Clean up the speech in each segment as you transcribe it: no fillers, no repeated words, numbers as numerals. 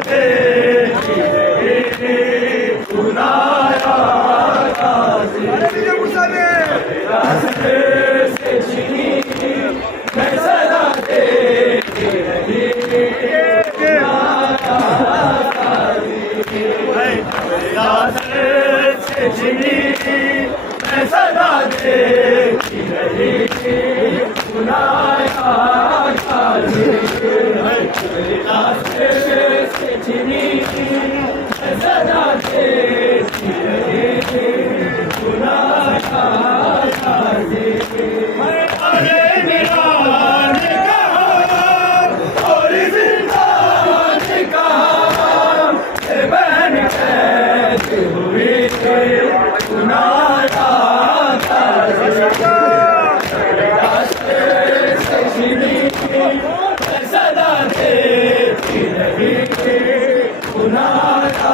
दे सुनाया रास्ते से छीनी मैं सदा दे रास्ते से छीनी मैं सदा दे सुनाया रास्ते से छीनी मैं सदा दे सुनाया अरे मेरा ने कहा और जिंदा ने कहा बहन कैसे हुई सुनाया सदा देती रही सुनाया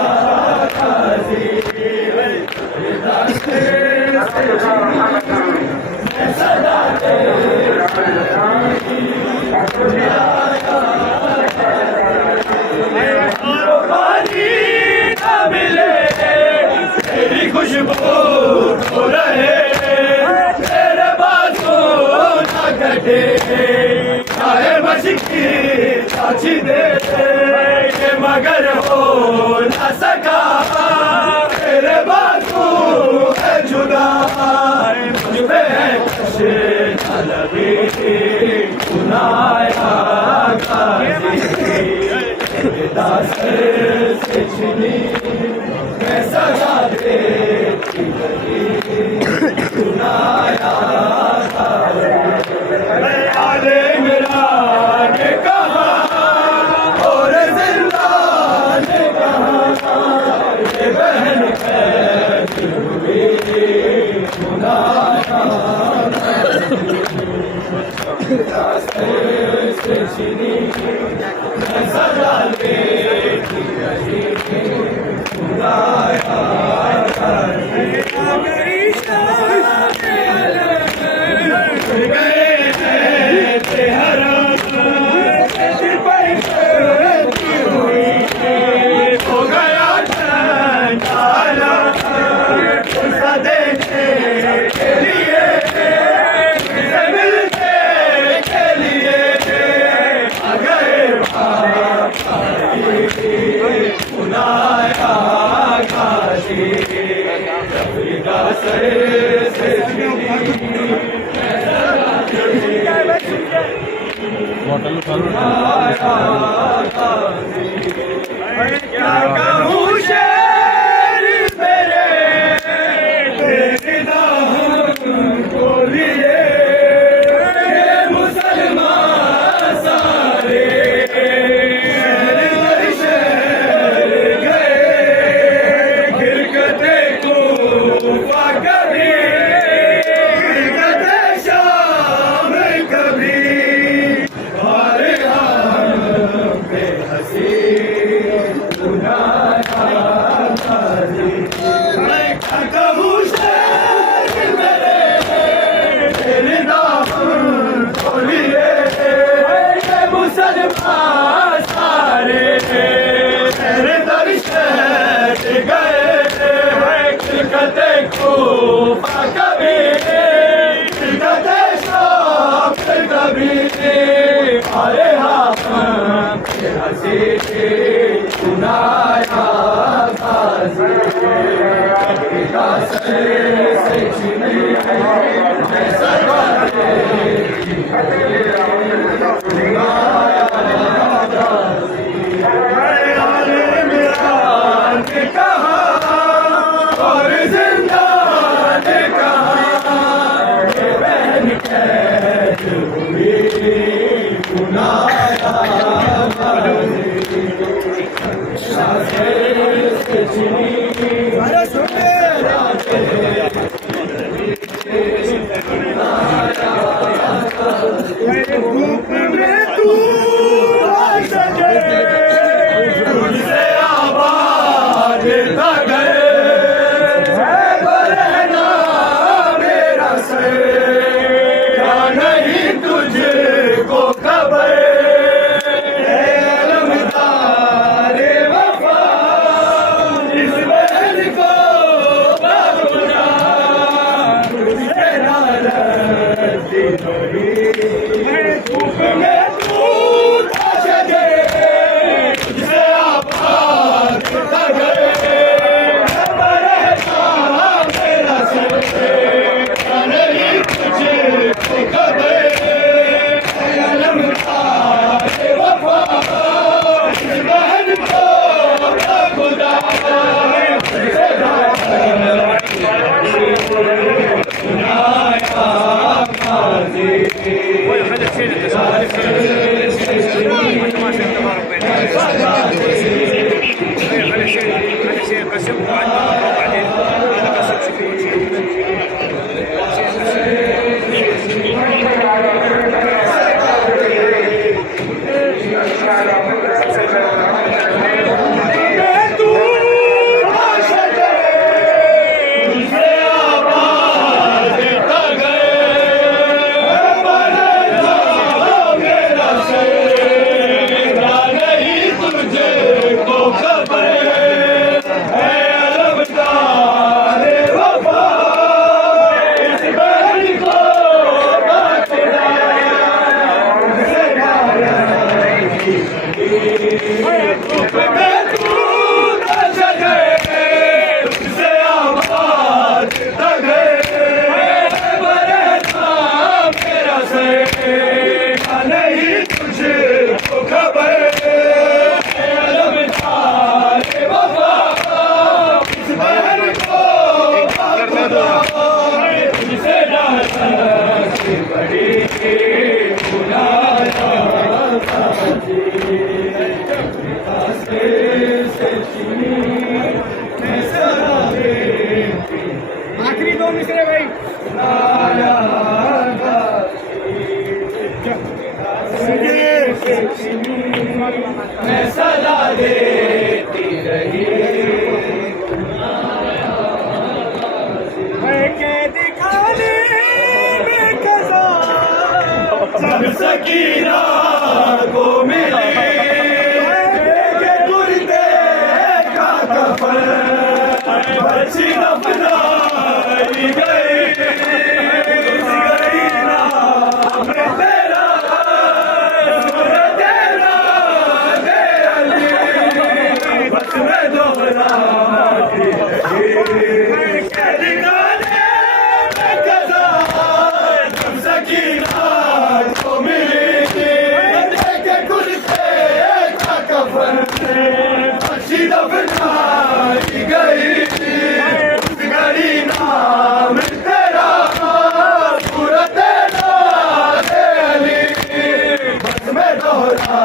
सदा पानी न मिले तेरी खुशबू हो रहे तेरे बातों न कटे चाहे मशकी साची दे के मगर हो न सका तेरे बातों है जुदा मुझे कशे न लगी सुनाया दास से छीनी मैं सदा देती रही सुनाया आले मेरा ने कहा और जिंदा ने कहा ये बहन कैसी हुई सुनाया रास्ते से छीनी मैं सदा लेती रही सुनाया क्या कहूँ शेर मेरे तेरे नाम को लिए मुसलमान सारे शहर गए गिरकते को कभी गिरकते शाम कभी हमारे हाथ पे हंसी सारे तेरे दर्शन गए कते को कभी कते शाम कभी अरे हाथ हंसी सुनाया से छीनी मैं सदा और जिंदा ने कहा ये बहन कैसे हुई सुनाया से छीनी सुनाया سيبوا على الموضوع بعدين انا بس आखिरी दो मिसरे भाई मैं सदा देती रही के दिखाने में कसा सब सकीना को मिले के कुर्ते का कफन बची न बनाई गई सिगरीना मैं तेरा दे अली बस मैं दोहरा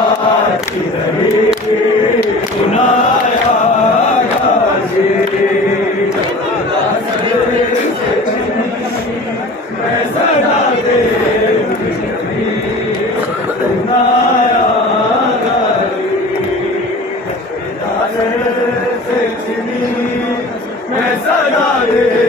मैं सदा दे